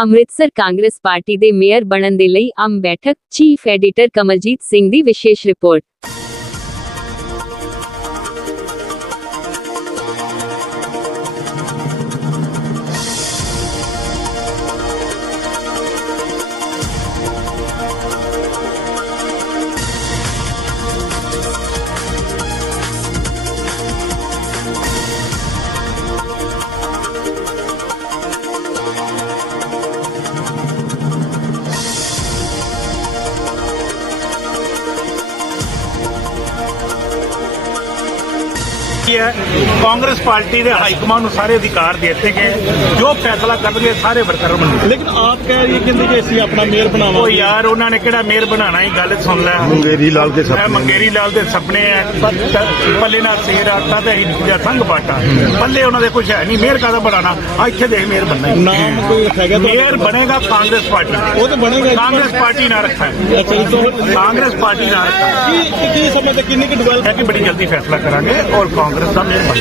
Amritsar Congress party ਦੇ mayor ਬਣਨ ਦੇ ਲਈ ਆਮ ਬੈਠਕ ਚੀਫ ਐਡੀਟਰ ਕਮਲਜੀਤ ਸਿੰਘ ਦੀ ਵਿਸ਼ੇਸ਼ ਰਿਪੋਰਟ ਕੀ ਹੈ? ਕਾਂਗਰਸ ਪਾਰਟੀ ਦੇ ਹਾਈ ਕਮਾਂਡ ਨੂੰ ਸਾਰੇ ਅਧਿਕਾਰ ਦੇ ਦਿੱਤੇ ਗਏ। ਜੋ ਫੈਸਲਾ ਕਰਨਗੇ ਸਾਰੇ ਵਰਕਰ ਮੰਨਣਗੇ ਲੇਕਿਨ ਆਪ ਕਹਿ ਰਹੀ ਹੈ ਕਹਿੰਦੇ ਕਿ ਅਸੀਂ ਆਪਣਾ ਮੇਅਰ ਉਹ ਬਣਾਵਾਂਗੇ ਯਾਰ ਉਹਨਾਂ ਨੇ ਕਿਹੜਾ ਮੇਅਰ ਬਣਾਣਾ ਹੀ? ਗੱਲ ਸੁਣ ਲੈ। ਮੰਗੇਰੀ ਲਾਲ ਦੇ ਸਪਨੇ। ਮੰਗੇਰੀ ਲਾਲ ਦੇ ਸੁਪਨੇ ਆ। ਪੱਲੇ ਨਾਲ ਸੇਰ ਆਤਾ ਤੇ ਹੀ ਨਿਕਲਿਆ ਸੰਗ ਬਾਟਾ ਪੱਲੇ ਉਹਨਾਂ ਦੇ ਕੁਝ ਹੈ ਨਹੀਂ। ਮੇਅਰ ਕਾਦਾ ਬਣਾਣਾ ਆ ਇੱਥੇ ਦੇਖ ਮੇਅਰ ਬਣਨਾ ਹੀ। ਨਾਮ ਕੋਈ ਹੈਗਾ ਤਾਂ ਮੇਅਰ ਬਣੇਗਾ ਕਾਂਗਰਸ ਪਾਰਟੀ। ਉਹ ਤਾਂ ਬਣੇਗਾ। ਕਾਂਗਰਸ ਪਾਰਟੀ ਨਾਲ ਰੱਖਾ। ਕਾਂਗਰਸ ਪਾਰਟੀ ਨਾਲ ਰੱਖਾ। ਹੈ। ਕੀ ਕੀ ਸਮੇਂ ਤੱਕ ਕਿੰਨੀ ਕੁ ਡਿਵੈਲਪ ਹੈ ਕਿ ਬੜੀ ਜਲਦੀ ਫੈਸਲਾ ਕਰਾਂਗੇ। ਔਰ ਕਾਂਗਰਸ ਦਾ ਮੇਅਰ ਬਣ